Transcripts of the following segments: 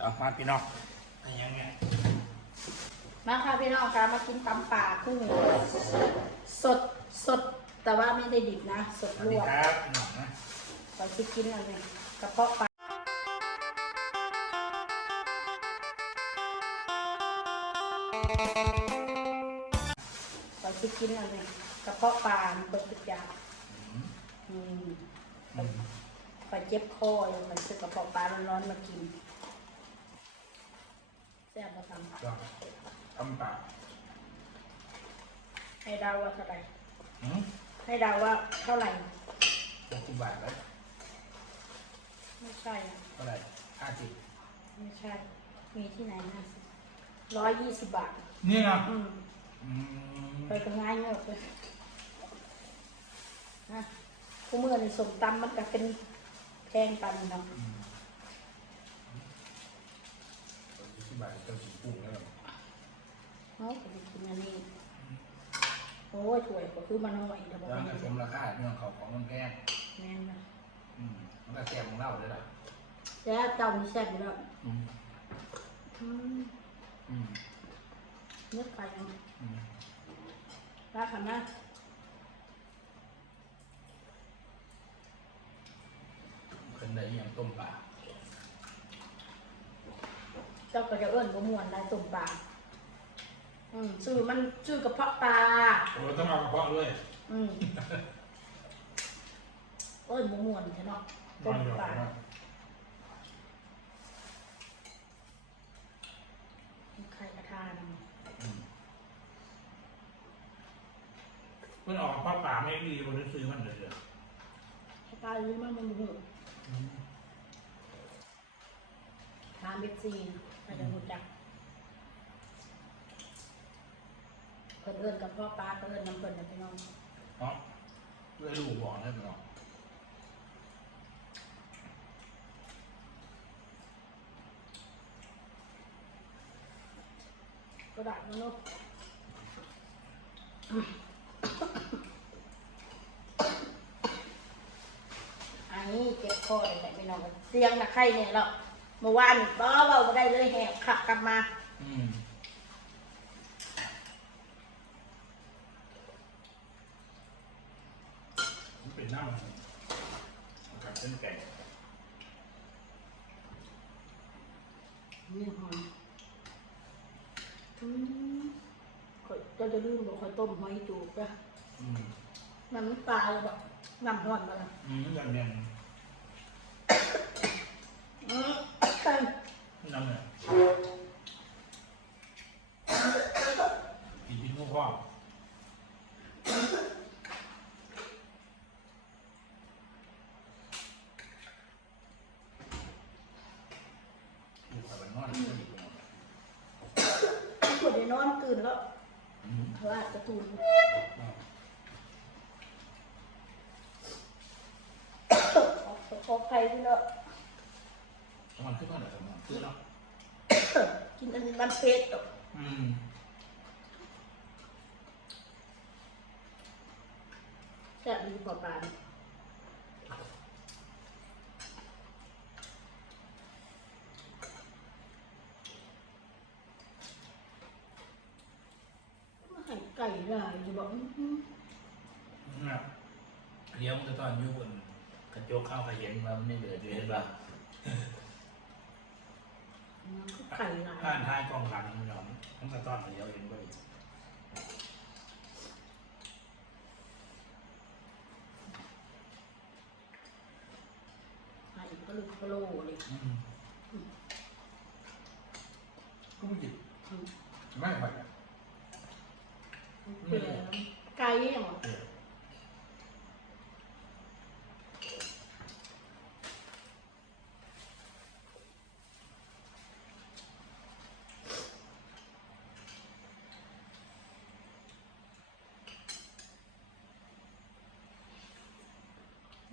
เอามาพี่น้องอะไรยังไงมาค่ะพี่น้องคะมากินตำป่ากุ้งสดสดแต่ว่าไม่ได้ดิบนะ สดสวัสลดีวกครับพี่น้องนะไปคิดกินเอะไรกระเพาะปลาไปคิดกินเอะไรกระเพาะปลาเปิดปิดยางอืมไปไปเจ็บคออยู่ไปซื้อกระเพาะปลาร้อนๆมากินแซ่บมาทำก็ทำปากให้เดาว่าเท่าไหร่อืมให้เดาว่าเท่าไหร่หกสิบบาทแล้วไม่ใช่อะเท่าไหร่ห้าสิบไม่ใช่ มีที่ไหนนะร้อยยี่สิบบาท นี่นะอืมอืมไปก็ง่ายเงบเลยนะคู่มือในสมตำมันก็เป็นแพงปันเนาะอืม ยี่สิบบาทก็สิบปุ่งแล้วเนาะก็ไปกินอันนี้ โอ้ยถ้วยก็คือมันน้อยแต่บอกแล้วว่าก็สมราคาเรื่องเขาของมันแพงแม่นนะอืมมันก็แซ่บของเราเลยล่ะแล้วเจ้ามีแซ่บอยู่แล้วอืมอืมอืมเนื้อไก่ยังอืมรักกันนะขึ้นได้อยังต้มปลา เจ้าก็จะเอิ้นบ่ม่วนได้ต้มปลาอืมชื่อมันชื่อกระเพาะปลาโอ้ต้องเอากระเพาะด้วยอืมเอิ้นบ่ม่วนใช่เนาะนต้อมนอยู่ปลานะไข่กระทานอืมเพิ่นออกกระเพาะปลาไม่ดีคนซื้อมันเลยเด้อปลาเลยมันมันหูอืมทานเบ็ดซีน ไปจะรู้จักเพิ่นเอิ้นกับพ่อปลาก็เอิ้นน้ำเพิ่นนะพี่น้องเนาะเลยลูกบอกให้พี่น้องก็ได้มาเนาะอันนี้เจ็บคอเลยแหละพี่น้องเสียงนะไข้เนี่ยเรา เมื่อวานบ่เบาบ่ได้เลยแหกขับกลับมา อืมมันเป็นน้ำมันกับเส้นไก่นี่หอยอืมข่อยเจ้าจะลืมบอกข่อยต้มหอยจูบจ้ะอืมน้ำตาเลยแบบน้ำห้อนมาละอืมอย่างเนี้ยอืม เต็มน้ำเนี่ยอีกทีนู้นพ่ออยู่กับมันนอนอยู่กับมันปวดในนอนตื่นแล้วอืมเพราะว่าจะตูนขอขอใครที่แล้ว มันขึ้นมาแต่สมองขึ้นแล้วกินอันนี้มันเป็ดดอกอืมแซ่บดีกว่าปลามาให้ไก่ลายอยู่บอกอื้อหือครับเลี้ยงจะตอนอยุบนกระจกเข้าขยันมาไม่เหลืออยู่เห็นป่ะมั นก็ไก่ลายผ่านท้ายกองหลังมันยอมทั้งกระต้อนเดียวเห็นป่ะไก่ก็ลึกกะโลเลยอืมก็ไม่หยิบอืมไม่ไหวเปลือยไก่เนี่ยหม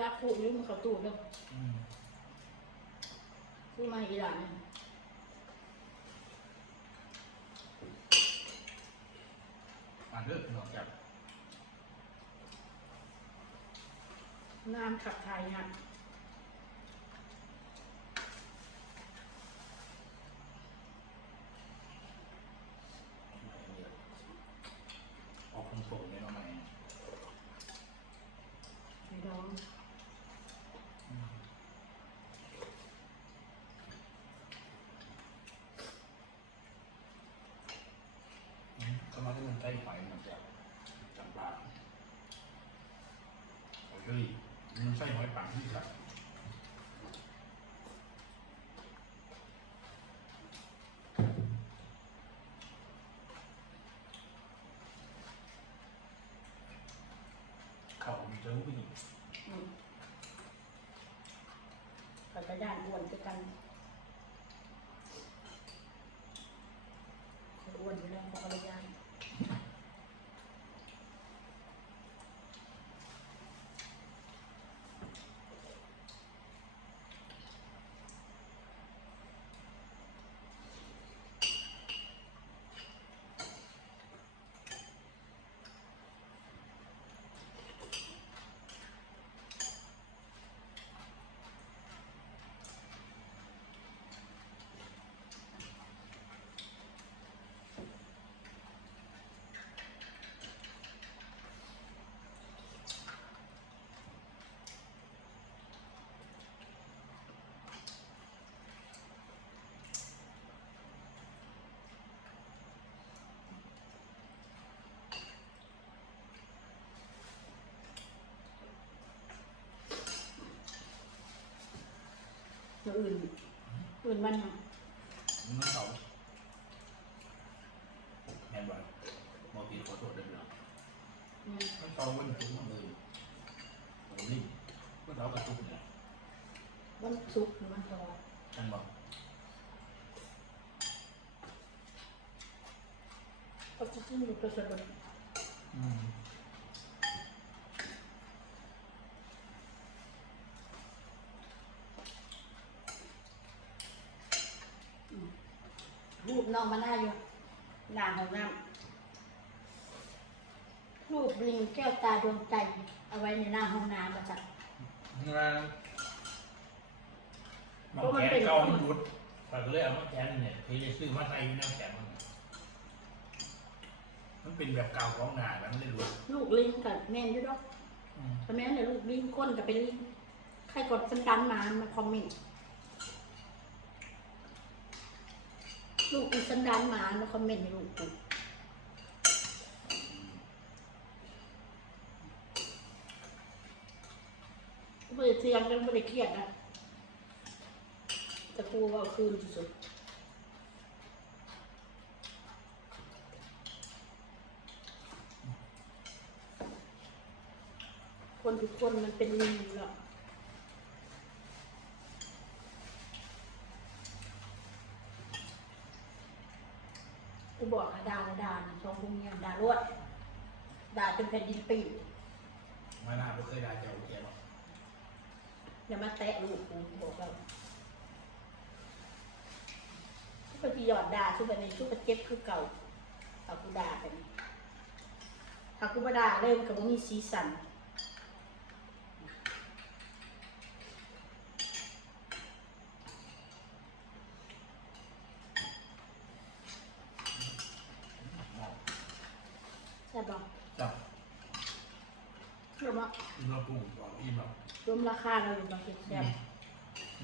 ยาคูบยุ่เขาตูดเนาะคือมาอีหลานอ่านเรื่องนอกจากน้ำขับถ่ายเนี่ยออกคำส่เนี่ยทำไมไม่ร้องานอ้วนคือกันอ้วนอยู่แล้วเพราะอะไรย่าน ตัวอื่นอื่นมันมันเสาแม่นบ่บอปีขอโทษด้วยเนาะอืมมันเสาวันถึงมันเลยผมรีบก็เรากระตุกเนี่ยวันศุกร์หรือวันเสาร์ฉันบอกก็จะขึ้นอยู่กับสะดวกอืม รูปน้องมาหน้าอยู่หน้าของน้ำรูปลิงแก้วตาดวงใจ เอาไว้ในหน้าห้องน้ำมาจากงานบางแขนเก่ามันรุดฝากเลยเอามาแขนเนี่ยพี่จะซื้อมาใส่อยู่ในแขนมันมันเป็นแบบเก่าของงานแล้วมันเลยรุดลูกลิงกับแม่นอยู่ดอกอืมแต่แม่เนี่ยลูกลิงก้นกับเป็นลิงใครกดสันดันมามาคอมเมนต์ ลูกอีสันดันมามาคอมเมนต์ให้ลูกกูไม่ได้เสียงกันไม่ได้เครียดนะแต่กูว่าเอาคืนสุดๆคนทุกคนมันเป็นลิงแล้วกู บอกให้ด่าแล้วด่านะสองพวกเนี้ยด่ารวดด่าจนแผ่นดินปีมาหน้าไม่เคยได้เจ้าแกหรอกอย่ามาแตะลูกกูบอกเราทุกคนที่หยอดด่าทุกคนในทุกคนเจ็บคือเก่าเอากูด่ากันถ้ากูมาด่าเริ่มกับว่ามีสีสัน ใช่ปะ จับ รวม อิ่มแล้วปุ่งบอกอิ่มแล้ว รว มราคาเราอยู่บางทีแซ่บ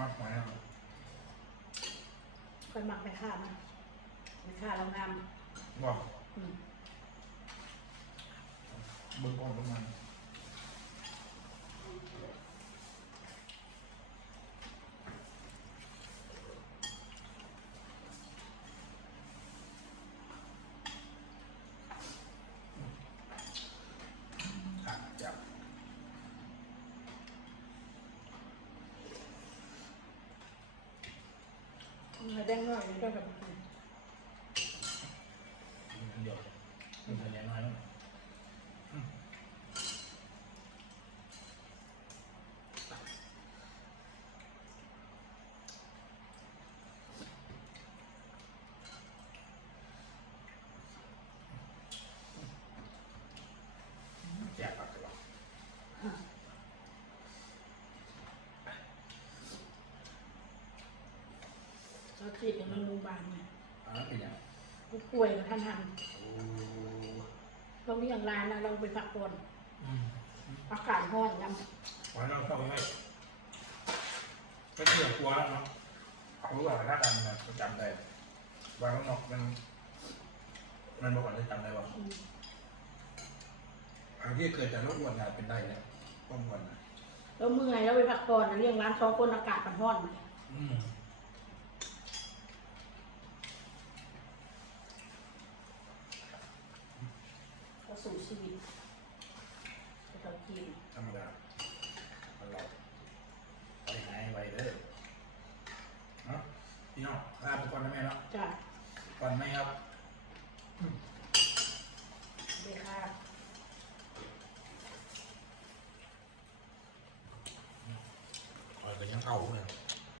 มากไหมครับค่อยหมักไปค่ามันไปค่าเรางามบอกอืม เบิ้งก่อนประมาณขาดจับ มาแดงน้อยนี่ก็แบบนี้ เดี๋ยวมันจะยังน้อยมั้งแจกปักเลย เราฉีดในโรงพยาบาลเนี่ยอันนั้นเป็นยังผู้ป่วยกับท่านทันโอ้เราเลี้ยงร้านนะเราไปพักผ่อนอืมอากาศร้อนนวันเราเข้าให้ก็เชื่อกลัวเนาะเขาบอกถ้าจำนะจำได้วันข้างนอกมัน มันบอกว่าจะจำได้ว่าำอืมอันที่เกิดจากโรคอ้วนนะเป็นได้เนี่ยความอ้วนนะเราเมื่อยเราไปพักผ่อนเราเลี้ยงร้านสองคนอากาศมันร้อนอืม สู่ชีวิตเรากินธรรมดาอร่อดไปไหนไปเด้อเนาะพี่น้องลาไปก่อนนะแม่เนาะจ้ะก่อนไหมครับ